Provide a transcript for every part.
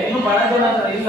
ಇನ್ನು ಬಹಳ ಜನ ಇಲ್ಲ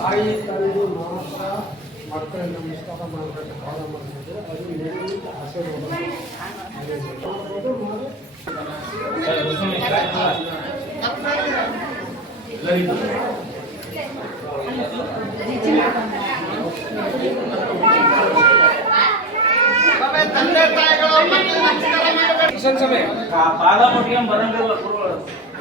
ತಾಯಿ ತಂದೆ ಮಾತ್ರ ಮಕ್ಕಳನ್ನ ಮುಸ್ತಾಪ ಮಾಡಬೇಕು ಹಾಳ ಮಾಡ್ಬೋದು ಅದು ನೆರವೇರಿದ ಆಶೀರ್ವಾದ ಮಾಡ್ಬೋದು, ಮಾಡಿ ಪಾದ ಮುಟ್ಕೊಂಡ್ ಬರಂಗಿಲ್ಲ ಗುರುಗಳು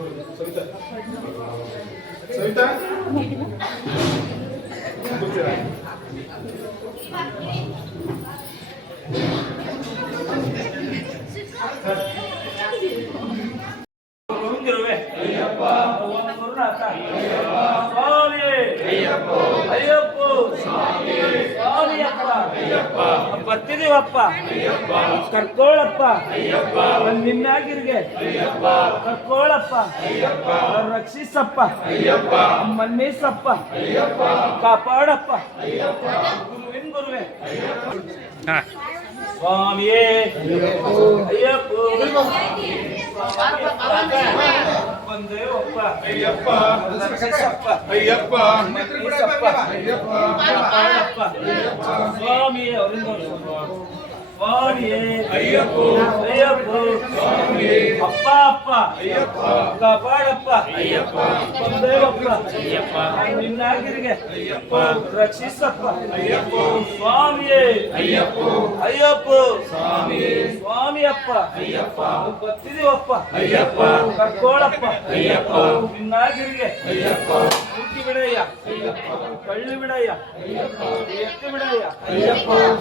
Sorita, sorita, ಬರ್ತಿದೀವಪ್ಪ. ಕರ್ಕೊಳ್ಳಪ್ಪ ಒಂದ್ ನಿನ್ನಾಗಿರ್ಗೆ ಕರ್ಕೊಳ್ಳಪ್ಪ ಅವ್ರ್ ರಕ್ಷಿಸಪ್ಪ. ಮನ್ನಿಸಪ್ಪ ಕಾಪಾಡಪ್ಪ. ಗುರುವಿನ ಗುರುವೆ. ಸ್ವಾಮಿಯೇ. ಅಯ್ಯಪ್ಪ. ಬಂದೇ ಒಪ್ಪ ಅಯ್ಯಪ್ಪ ರಕ್ಷಿಸಪ್ಪ ಅಯ್ಯಪ್ಪ ಮನ್ನಿಸಪ್ಪ ಕಾಪಾಡಪ್ಪ ಸ್ವಾಮಿಯೇ ಅವರಿಂದ ಸ್ವಾಮಿಯೇ ಅಯ್ಯಪ್ಪೋ ಅಯ್ಯಪ್ಪೋ ಸ್ವಾಮಿಯೇ ಅಪ್ಪ ಅಪ್ಪ. ಅಯ್ಯಪ್ಪ. ಕಾಪಾಡಪ್ಪ ಅಯ್ಯಪ್ಪ. ಬಂದೇವಪ್ಪ. ಅಯ್ಯಪ್ಪ. ನಿನ್ನಾಗಿರಿಗೆ. ಅಯ್ಯಪ್ಪ. ರಕ್ಷಿಸಪ್ಪ. ಅಯ್ಯಪ್ಪ. ಸ್ವಾಮಿಯೇ. ಅಯ್ಯಪ್ಪ. ಅಯ್ಯಪ್ಪ. ಸ್ವಾಮಿ ಸ್ವಾಮಿಯಪ್ಪ. ಅಯ್ಯಪ್ಪ. ಬರ್ತಿದೀವಪ್ಪ. ಅಯ್ಯಪ್ಪ. ಕರ್ಕೋಳಪ್ಪ. ಅಯ್ಯಪ್ಪ. ನಿನ್ನಾಗಿರಿಗೆ. ಅಯ್ಯಪ್ಪ. விடையா? கள்ளு விடையா? எட்டு விடையா?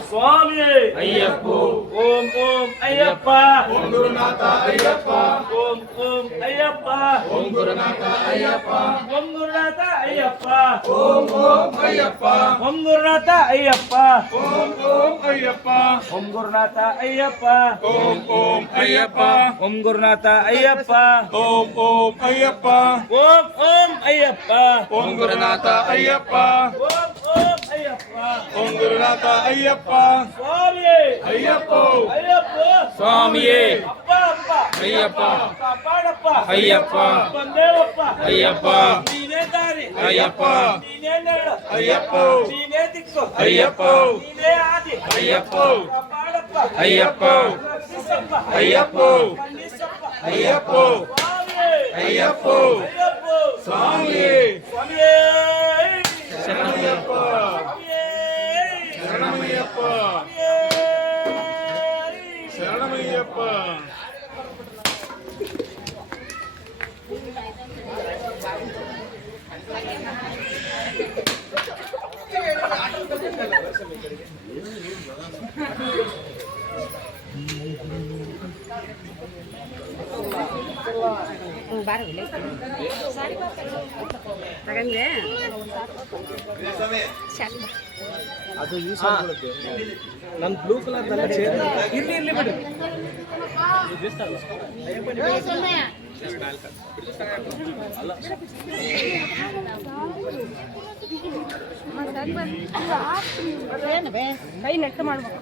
சுவாமி. ஐயப்போ. ஓம் ஓம் ஐயப்பா. ஓம் குருநாதா ஐயப்பா. ஓம் ஓம் ஐயப்பா. ஓம் குருநாதா ஐயப்பா. ஓம் குருநாதா ஐயப்பா. ஓம் ஓம் ஐயப்பா. ஓம் குருநாதா ஐயப்பா. ஓம் ஓம் ஐயப்பா. ஓம் குருநாதா ஐயப்பா. ஓம் ஓம் ஐயப்பா. ஓம் குருநாதா ஐயப்பா. ஓம் ஓம் ஐயப்பா. ஓம் ஓம் ஐயப்பா. ஓம் ಗುರುನಾಥ ಅಯ್ಯಪ್ಪ ಓಂ ಗುರುನಾಥ ಅಯ್ಯಪ್ಪ ಅಯ್ಯಪ್ಪ ಸ್ವಾಮಿಯೇ ಅಯ್ಯಪ್ಪ ಅಯ್ಯಪ್ಪ ಅಯ್ಯಪ್ಪ ಅಯ್ಯಪ್ಪ ಅಯ್ಯಪ್ಪ ಅಯ್ಯಪ್ಪ ಅಯ್ಯಪ್ಪ ಅಯ್ಯಪ್ಪ ಅಯ್ಯಪ್ಪ ಅಯ್ಯಪ್ಪ ಅಯ್ಯಪ್ಪ சுவாமியே சுவாமியே சரணமையப்பா சரணமையப்பா சரணமையப்பா Thank you. ಅದು ಈ ಸಾಂಗ್ ನನ್ನ ಬ್ಲೂ ಕಲರ್ ಇರ್ಲಿ ಇರ್ಲಿ ಬಿಡಿ. ಕೈ ನೆಟ್ಟ ಮಾಡ್ಬೇಕು.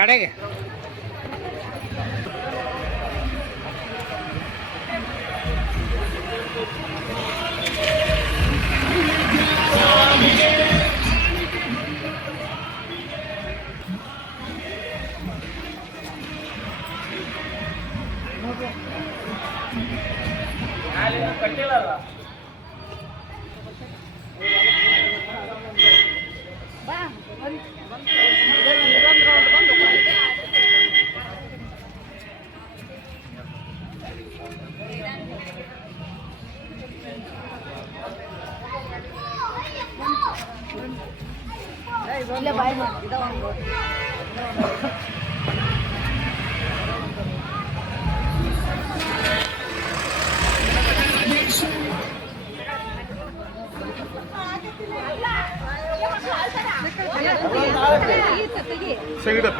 ಕಡೆಗೆ ಬಾ ಒಂದು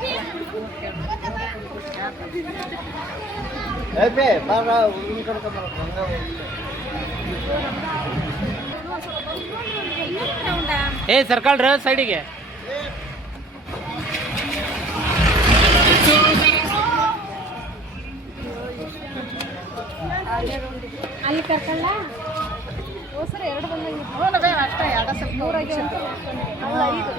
ಒಯ್ಯೆ ಏ ಸರ್ಕಲ್ ರ ಸೈಡಿಗೆ. ಅಲ್ಲಿ ಕರ್ಕಲ್ಲ? ಹೋಸರ ಎರಡು ಬಂದಂಗೆ ಅಷ್ಟೇ ಎರಡು ಸ್ವಲ್ಪ ನೂರಾಗಿ ಅಲ್ಲ ಐದು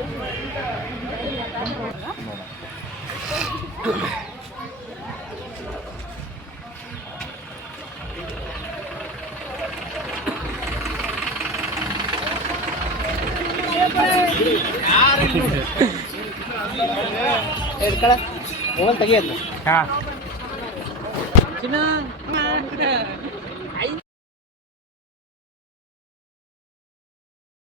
ಹಾ ಚಿನ್ನ